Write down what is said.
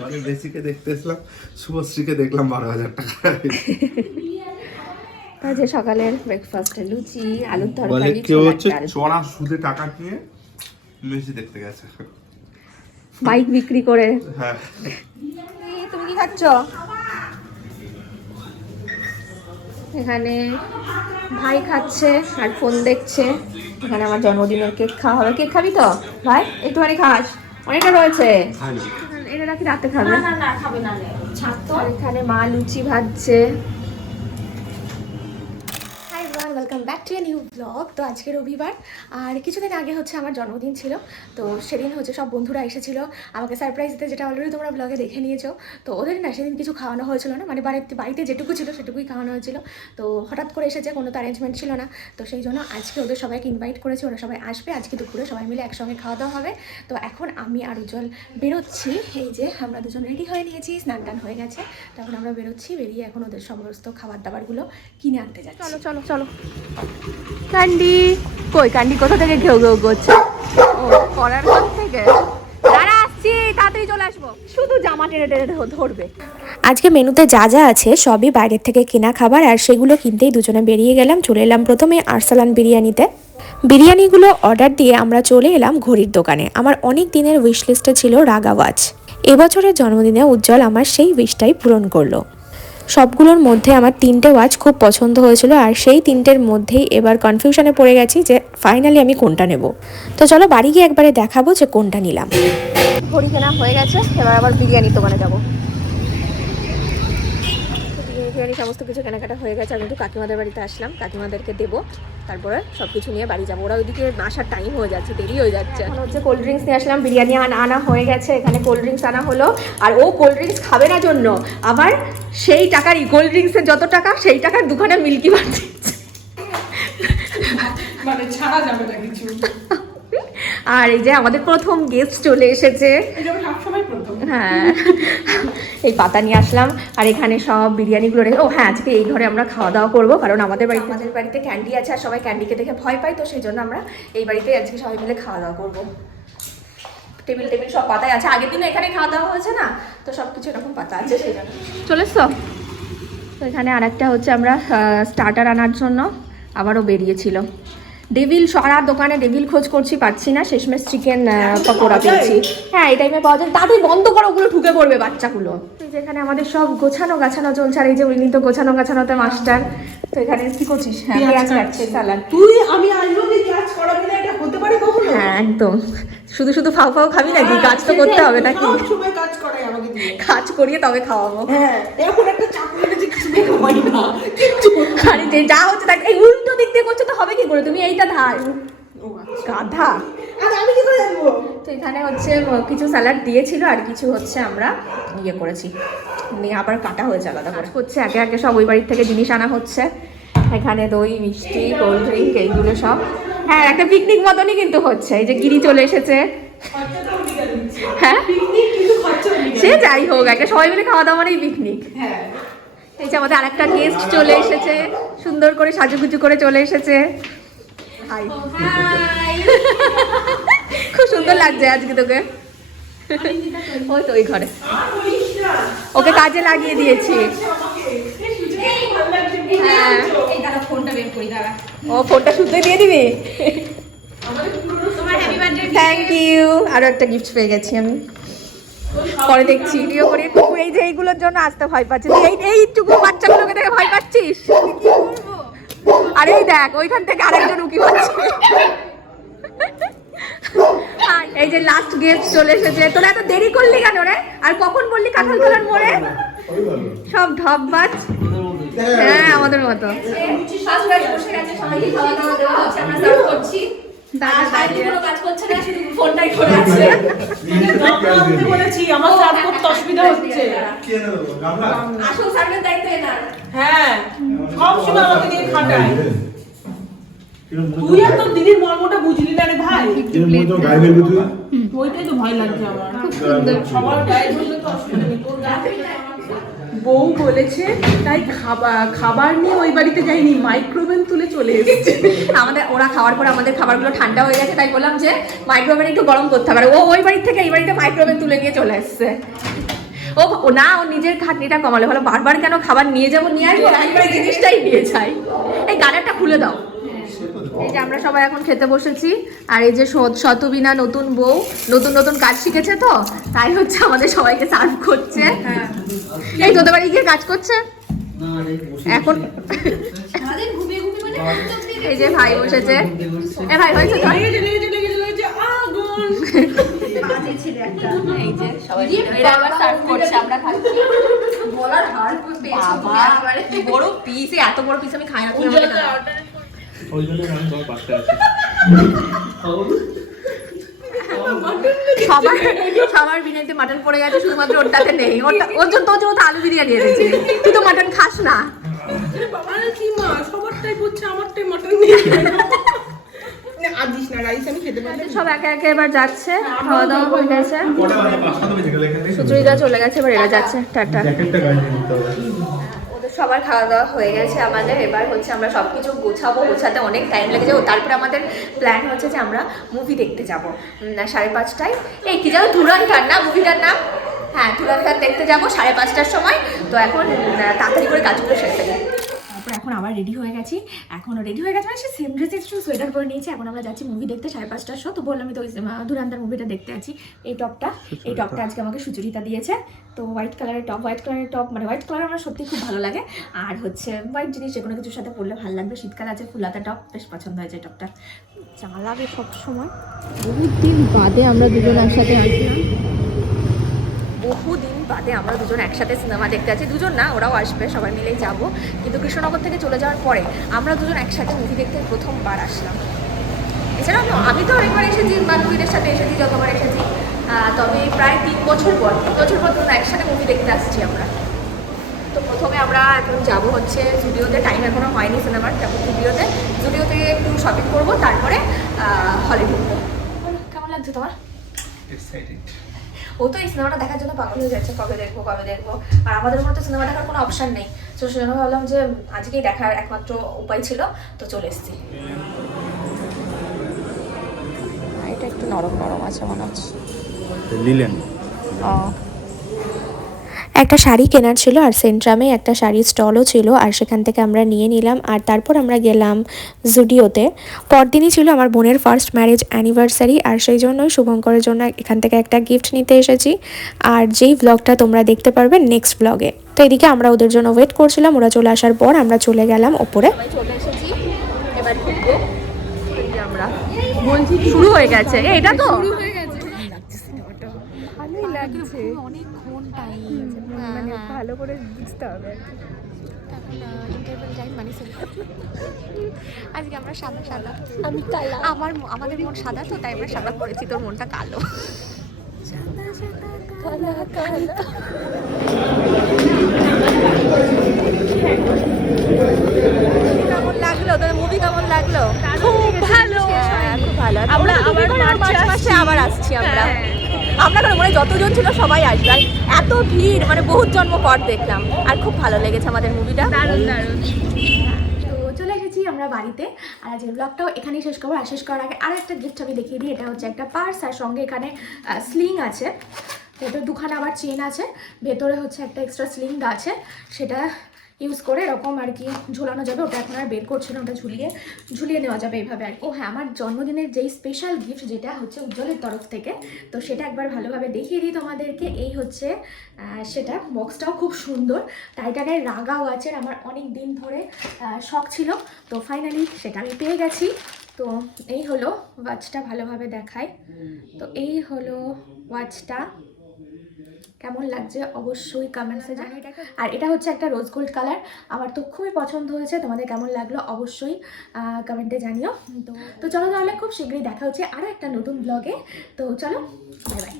মানে বেসিকে দেখতে এসলাম, শুভশ্রীকে দেখলাম 12,000 টাকা। যে সকালের ব্রেকফাস্টে লুচি, আলুর বলে তরকারি, কেউ ছোলার হচ্ছে ডাল। চড়া সুদে টাকা নিয়ে মেসি দেখতে গেছে, বাইক বিক্রি করে। হ্যাঁ। তুমি কি খাচ্ছ? এখানে ভাই খাচ্ছে আর ফোন দেখছে। এখানে আমার জন্মদিনের কেক খাওয়া হবে। কেক খাবি তো ভাই? একটুখানি খাস, অনেকটা রয়েছে। এটা নাকি রাতে খাবে? না খাবে না। আর এখানে মা লুচি ভাজছে। Welcome back to a new blog. তো আজকে রবিবার, আর কিছুদিন আগে হচ্ছে আমার জন্মদিন ছিল। তো সেদিন হচ্ছে সব বন্ধুরা এসেছিলো আমাকে সারপ্রাইজ দিতে, যেটা অলরেডি তোমরা ব্লগে দেখে নিয়েছো। তো ওদের না সেদিন কিছু খাওয়ানো হয়েছিল না, মানে বাড়িতে যেটুকু ছিল সেটুকুই খাওয়ানো হয়েছিল। তো হঠাৎ করে এসেছে, কোনো তো অ্যারেঞ্জমেন্ট ছিল না। তো সেই জন্য আজকে ওদের সবাইকে ইনভাইট করেছি, ওরা সবাই আসবে আজকে দুপুরে, সবাই মিলে একসঙ্গে খাওয়া দাওয়া হবে। তো এখন আমি আর উজ্জ্বল বেরোচ্ছি। এই যে আমরা দুজন রেডি হয়ে নিয়েছি, স্নান টান হয়ে গেছে। তখন আমরা বেরোচ্ছি, বেরিয়ে এখন ওদের সমস্ত খাবার দাবারগুলো কিনে আনতে যাচ্ছি। চলো চলো চলো। ক্যান্ডি কই? ক্যান্ডি কোথা থেকে ঘেউ ঘেউ করছে? ও পড়ার ঘর থেকে। দাঁড়া আসছি, তাড়াতাড়ি চলে আসবো। শুধু জামা টেনে টেনে ধরবে। আজকে মেনুতে যা যা আছে সবই বাইরের থেকে কেনা খাবার, আর সেগুলো কিনতেই দুজনে বেরিয়ে গেলাম। চলে এলাম প্রথমে আরসালান বিরিয়ানিতে। বিরিয়ানিগুলো অর্ডার দিয়ে আমরা চলে এলাম ঘড়ির দোকানে। আমার অনেক দিনের উইশ লিস্টে ছিল রাগা ওয়াচ। এবছরের জন্মদিনে উজ্জ্বল আমার সেই উইশটাই পূরণ করলো। সবগুলোর মধ্যে আমার 3টে ওয়াচ খুব পছন্দ হয়েছিল, আর সেই 3টের মধ্যেই এবার কনফিউশনে পড়ে গেছি যে ফাইনালি আমি কোনটা নেব। তো চলো বাড়ি গিয়ে একবারে দেখাবো যে কোনটা নিলাম। ঘড়ি কেনা হয়ে গেছে, এবার আবার বিরিয়ানির দোকানে যাবো। বিরিয়ানি সমস্ত কিছু কেনাকাটা হয়ে গেছে। আমি একটু কাকিমাদের বাড়িতে আসলাম, কাকিমাদেরকে দেবো, তারপরে সব কিছু নিয়ে বাড়ি যাবো। ওরা ওইদিকে আসার টাইম হয়ে যাচ্ছে, দেরি হয়ে যাচ্ছে। এখন হচ্ছে কোল্ড ড্রিঙ্কস নিয়ে আসলাম, বিরিয়ানি আনা হয়ে গেছে। এখানে কোল্ড ড্রিঙ্কস আনা হলো, আর ও কোল্ড ড্রিঙ্কস খাবে না জন্য আবার সেই টাকারই কোল্ড ড্রিঙ্কসের যত টাকা সেই টাকার দুখানে মিল্কি বার দিচ্ছে, মানে ছাড়া যাবে না কিছু। আর এই যে আমাদের প্রথম গেস্ট চলে এসেছে। হ্যাঁ, এই পাতা নিয়ে আসলাম, আর এখানে সব বিরিয়ানিগুলো রেখে। ও হ্যাঁ, আজকে এই ঘরে আমরা খাওয়া দাওয়া করবো, কারণ আমাদের বাড়িতে ক্যান্ডি আছে, আর সবাই ক্যান্ডিকে দেখে ভয় পায়। তো সেই জন্য আমরা এই বাড়িতে আজকে সবাই মিলে খাওয়া দাওয়া করবো। টেবিল সব পাতায় আছে, আগের দিনে এখানে খাওয়া দাওয়া হয়েছে না, তো সব কিছু এরকম পাতা আছে, সেই জন্য চলে এসছো। তো এখানে আরেকটা হচ্ছে আমরা স্টার্টার আনার জন্য আবারও বেরিয়েছিল। ডেভিল সারা দোকানে ডেভিল খোঁজ করছি, পাচ্ছি না। শেষমেশ চিকেন পকোড়া পেয়েছি। হ্যাঁ, এই টাইমে পাওয়া যায়। তাড়াতাড়ি বন্ধ করো, ওগুলো ঢুকে পড়বে বাচ্চাগুলো। যেখানে আমাদের সব গোছানো চলছে, আর এই যে উনি তো গোছানোতে মাস্টার। তো এখানে কি করছিস? হ্যাঁ, পেঁয়াজ কাটছে, সালাদ। তুই আমি আসবো কি কাজ করাবি না, এটা হতে পারে কখনো? হ্যাঁ একদম, শুধু ফাও খাবি নাকি? কাজ তো করতে হবে নাকি? সব সময় কাজ করাই আমাকে দিয়ে। কাজ করিয়ে তবে খাওয়াবো। হ্যাঁ, এখন একটা চাকরি এনেছি, কিছু খাওয়াই না কিচ্ছু। আরে যে যা হচ্ছে তাই, এই উল্টো দিক দিয়ে করছো তো হবে কি করে? তুমি এইটা ধার গাধা। আর আমি কি করে জানবো? তো এখানে হচ্ছে কিছু স্যালাড দিয়েছিল, আর কিছু হচ্ছে আমরা ইয়ে করেছি, নিয়ে আবার কাটা হয়েছে আলাদা করে। হচ্ছে একে একে সব ওই বাড়ির থেকে জিনিস আনা হচ্ছে। এখানে দই, মিষ্টি, কোল্ড ড্রিঙ্ক, এইগুলো সব। হ্যাঁ, একটা পিকনিক মতনই কিন্তু হচ্ছে। এই যে গিরি চলে এসেছে। হ্যাঁ, সে যাই হোক, একটা সবাই মিলে খাওয়া দাওয়া মানেই পিকনিক। হ্যাঁ, এই যে আমাদের আরেকটা গেস্ট চলে এসেছে, সুন্দর করে সাজুগুজু করে চলে এসেছে। হাই, খুব সুন্দর লাগছে আজকে তোকে। ওই তো ওই ঘরে ওকে কাজে লাগিয়ে দিয়েছি। হ্যাঁ, ও ফোনটা শুতে দিয়ে দিবি। Thank you. আরো একটা গিফট পেয়ে গেছি আমি, পরে দেখছি ভিডিও করে। এই যে এইগুলোর জন্য আসতে ভয় পাচ্ছিস, এইটুকু বাচ্চাগুলোকে দেখে ভয় পাচ্ছিস? আরে এই দেখ, ওইখান থেকে আরেকজন উকি পাচ্ছে। এই যে লাস্ট গেস্ট চলে এসেছে। তোরা এত দেরি করলি কেন রে? আর কখন বললি কাঁঠাল তোলার মোড়ে? সব ঢপবাজ। হ্যাঁ, আমাদের মতো। কাজ করছে না, শুধু ফোনটাই করে আছে। বলেছি আমার সার্ভ করতে অসুবিধা হচ্ছে। আসল সার্ভের দায়িত্ব এনার। হ্যাঁ, সব সময় আমাকে দিয়ে খাটায়। তুই আর তোর দিদির মর্মটা বুঝলি না রে ভাই। ওইটাই তো ভয় লাগছে আমার। খুব সুন্দর। সবার গায়ে বললে তো অসুবিধা নেই, তোর গায়ে বউ বলেছে, তাই খাবার নিয়ে ওই বাড়িতে যাইনি, মাইক্রোওভেন তুলে চলে এসেছে। আমাদের ওরা খাওয়ার পর আমাদের খাবারগুলো ঠান্ডা হয়ে গেছে, তাই বললাম যে মাইক্রোওভেন একটু গরম করতে হবে। ও ওই বাড়ি থেকে এই বাড়িতে মাইক্রোওভেন তুলে নিয়ে চলে এসছে। ও না, ও নিজের খাটনিটা কমালে, ভালো বারবার কেন খাবার নিয়ে যাবো নিয়ে আসবো, একবার জিনিসটাই নিয়ে যাই। এই গালারটা খুলে দাও। এই যে আমরা সবাই এখন খেতে বসেছি, আর এই যে শতবিনা নতুন বউ নতুন নতুন কাজ শিখেছে, তো তাই হচ্ছে আমাদের সবাইকে সার্ভ করছে। এই তোদের বাড়ি গিয়ে কাজ করছে এখন। এই যে ভাই বসেছে, এ ভাই হয়েছে তো? এই যে সবাই এরা আবার সার্ভ করছে, আমরা খাচ্ছি। বলার হার পেয়েছি, বড় পিস, এত বড় পিস আমি খাই না। ওই জন্য আমি তোমার পাশে আছি। সবার বিরিয়ানিতে মাটন পড়ে গেছে, শুধুমাত্র ওটাতে নেই। ওর জন্য তো আলু বিরিয়ানি এনেছি, তুই তো মাটন খাস না। কি মা, সবারটাই করছে, আমারটাই মাটন নিয়ে আদিস না, রাইস আমি খেতে পারি। সব একে একে এবার যাচ্ছে, খাওয়া দাওয়া হয়ে গেছে। সুচরিতা চলে গেছে, এবার এরা যাচ্ছে। টাটা। ওদের সবার খাওয়া দাওয়া হয়ে গেছে, আমাদের এবার হচ্ছে আমরা সব কিছু গোছাতে অনেক টাইম লেগে যাবে। তারপরে আমাদের প্ল্যান হচ্ছে যে আমরা মুভি দেখতে যাবো 5:30টায়। এই কি জানো, ধুরন্ধর না মুভিটার নাম? হ্যাঁ, ধুরন্ধর দেখতে যাবো 5:30টার সময়। তো এখন তাড়াতাড়ি করে কাজগুলো সেরে ফেলি। তারপর এখন আবার রেডি হয়ে গেছি, এখনও রেডি হয়ে গেছে, মানে সে সেম ড্রেসে একটু সোয়েটার পরে নিয়েছি। এখন আমরা যাচ্ছি মুভি দেখতে 5:30টার শো। তো বললাম আমি তো ধুরন্ধর মুভিটা দেখতে আছি। এই টপটা আজকে আমাকে সুচরিতা দিয়েছে। তো হোয়াইট কালারের টপ, মানে হোয়াইট কালার আমার সত্যি খুব ভালো লাগে। আর হচ্ছে হোয়াইট জিনিস যে কোনো কিছুর সাথে পরলে ভালো লাগবে। শীতকাল আছে, ফুলাতা টপ বেশ পছন্দ হয়েছে টপটা। যা লাগে সবসময়। বহুদিন বাদে আমরা দুজন একসাথে আসলাম, বহুদিন বাদে আমরা দুজন একসাথে সিনেমা দেখতে আছি। দুজন না, ওরাও আসবে, সবাই মিলেই যাব। কিন্তু কৃষ্ণনগর থেকে চলে যাওয়ার পরে আমরা দুজন একসাথে মুভি দেখতে প্রথমবার আসলাম। এছাড়া আমি তো অনেকবার এসেছি, বান্ধবীদের সাথে এসেছি, যতবার এসেছি। তবে প্রায় 3 বছর পর ধরুন একসাথে মুভি দেখতে আসছি আমরা। তো প্রথমে আমরা এখন যাব হচ্ছে জুডিওতে, টাইম এখনও হয়নি সিনেমার, যাবো জুডিও থেকে একটু শপিং করবো, তারপরে হলে ঢুকবো। কেমন লাগছে তোমার? ও তো এই সিনেমাটা দেখার জন্য পাগল হয়ে যাচ্ছে, কবে দেখবো। আর আমাদের মতো সিনেমা দেখার কোনো অপশান নেই, তো সেজন্য ভাবলাম যে আজকেই দেখার একমাত্র উপায় ছিল, তো চলে এসেছি। এটা একটু নরম আছে মনে হচ্ছে। লিলেন একটা শাড়ি কেনার ছিল, আর সেন্ট্রামে একটা শাড়ির স্টলও ছিল, আর সেখান থেকে আমরা নিয়ে নিলাম। আর তারপর আমরা গেলাম জুডিওতে। পরদিনই ছিল আমার বোনের ফার্স্ট ম্যারেজ অ্যানিভার্সারি, আর সেই জন্যই শুভঙ্করের জন্য এখান থেকে একটা গিফট নিতে এসেছি। আর যেই ব্লগটা তোমরা দেখতে পারবে নেক্সট ব্লগে। তো এদিকে আমরা ওদের জন্য ওয়েট করছিলাম, ওরা চলে আসার পর আমরা চলে গেলাম ওপরে। চলে এসেছি, এবার ঢুকবো। আমরা বলছি শুরু হয়ে গেছে, এটা তো ভালোই লাগছে, অনেকক্ষণ টাইম, মানে ভালো করে বুঝতে হবে। আজকে আমরা সাদা, আমি কালো, আমাদের মন সাদা, তো তাই আমরা সাদা করেছি, তোর মনটা কালো। কেমন লাগলো তোর মুভি? কেমন লাগলো? খুব ভালো, খুব ভালো। আমরা মার্চ মাসে আবার আসছি। আমরা মনে যতজন ছিল সবাই আসবে, আর এত ভিড়, মানে বহুত জন্ম পর দেখলাম, আর খুব ভালো লেগেছে আমাদের মুভিটা, দারুণ। তো চলে এসেছি আমরা বাড়িতে, আর আজকের ব্লগটাও এখানেই শেষ করবো। আর শেষ করার আগে আর একটা গিফট আমি দেখিয়ে দিই। এটা হচ্ছে একটা পার্স, আর সঙ্গে এখানে স্লিং আছে, ভেতরে দুখানা আবার চেন আছে, ভেতরে হচ্ছে একটা এক্সট্রা স্লিং আছে, সেটা ইউজ করে এরকম আর কি ঝোলানো যাবে। ওটা এখন আর বের করছে না, ওটা ঝুলিয়ে নেওয়া যাবে এইভাবে আর কি। ও হ্যাঁ, আমার জন্মদিনের যেই স্পেশাল গিফট যেটা হচ্ছে উজ্জ্বলের তরফ থেকে, তো সেটা একবার ভালোভাবে দেখিয়ে দিই তোমাদেরকে। এই হচ্ছে সেটা, বক্সটাও খুব সুন্দর, টাইটানের রাগাও আছে। আমার অনেক দিন ধরে শখ ছিল, তো ফাইনালি সেটা আমি পেয়ে গেছি। তো এই হলো ওয়াচটা, ভালোভাবে দেখাই। তো এই হলো ওয়াচটা, কেমন লাগছে অবশ্যই কমেন্টসে জানিয়ে। আর এটা হচ্ছে একটা রোজ গোল্ড কালার, আমার তো খুবই পছন্দ হয়েছে। তোমাদের কেমন লাগলো অবশ্যই কমেন্টে জানিও। তো চলো তাহলে খুব শীঘ্রই দেখা হচ্ছে আরও একটা নতুন ব্লগে। তো চলো, বাই বাই।